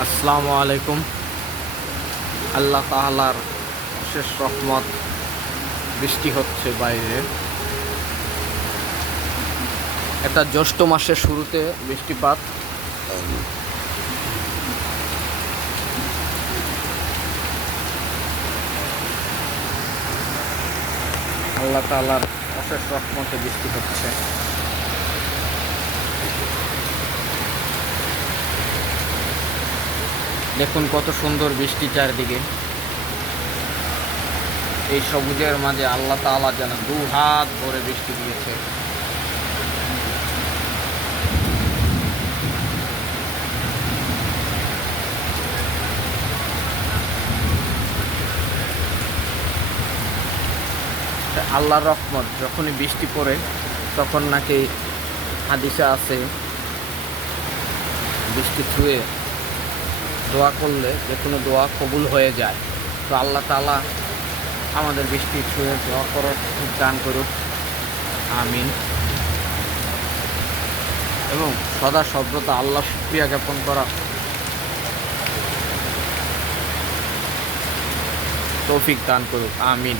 আসসালামু আলাইকুম। আল্লাহ তাআলার শেষ রহমত, বৃষ্টি হচ্ছে বাইরে। এটা জ্যৈষ্ঠ মাসের শুরুতে বৃষ্টিপাত। আল্লাহ তাআলার অশেষ রহমতে বৃষ্টি হচ্ছে। দেখুন কত সুন্দর বৃষ্টি চারদিকে। এই সবুজের মাঝে আল্লাহ তাআলা যেন দু হাত ভরে বৃষ্টি দিয়েছে। আল্লাহর রহমত, যখনই বৃষ্টি পড়ে তখন নাকি হাদিসে আছে বৃষ্টি ছুঁয়ে দোয়া করলে যে কোনো দোয়া কবুল হয়ে যায়। তো আল্লাহ তাআলা আমাদের বৃষ্টি ছুঁয়ে দোয়া করার দান করুক, আমিন। এবং সদা সর্বদা আল্লাহ শুকরিয়া জ্ঞাপন করা তৌফিক দান করুক, আমিন।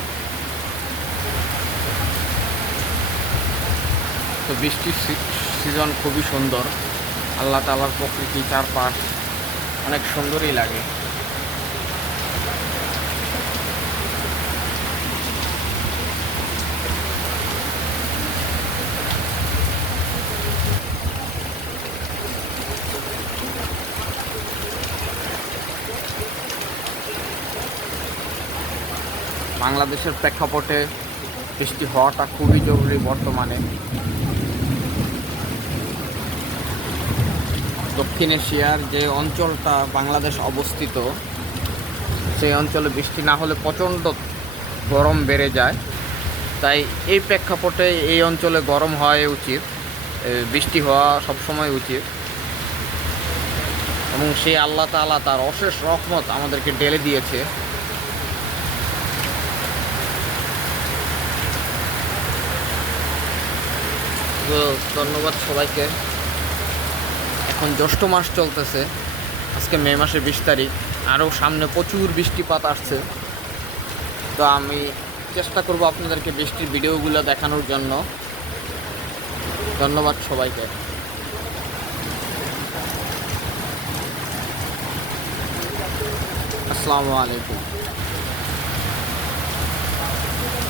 তো বৃষ্টির সিজন খুবই সুন্দর। আল্লাহ তাআলার প্রকৃতি চারপাশ অনেক সুন্দরই লাগে। বাংলাদেশের প্রেক্ষাপটে বৃষ্টি হওয়াটা খুবই জরুরি বর্তমানে। দক্ষিণ এশিয়ার যে অঞ্চলটা বাংলাদেশ অবস্থিত, সেই অঞ্চলে বৃষ্টি না হলে প্রচণ্ড গরম বেড়ে যায়। তাই এই প্রেক্ষাপটে এই অঞ্চলে গরম হওয়াই উচিত, বৃষ্টি হওয়া সবসময় উচিত। এবং সেই আল্লাহ তাআলা তার অশেষ রহমত আমাদেরকে ঢেলে দিয়েছে। তো ধন্যবাদ সবাইকে। এখন জ্যৈষ্ঠ মাস চলতেছে, আজকে মে মাসের 20 তারিখ। আরও সামনে প্রচুর বৃষ্টিপাত আসছে। তো আমি চেষ্টা করব আপনাদেরকে বৃষ্টির ভিডিওগুলো দেখানোর জন্য। ধন্যবাদ সবাইকে। আসসালামু আলাইকুম।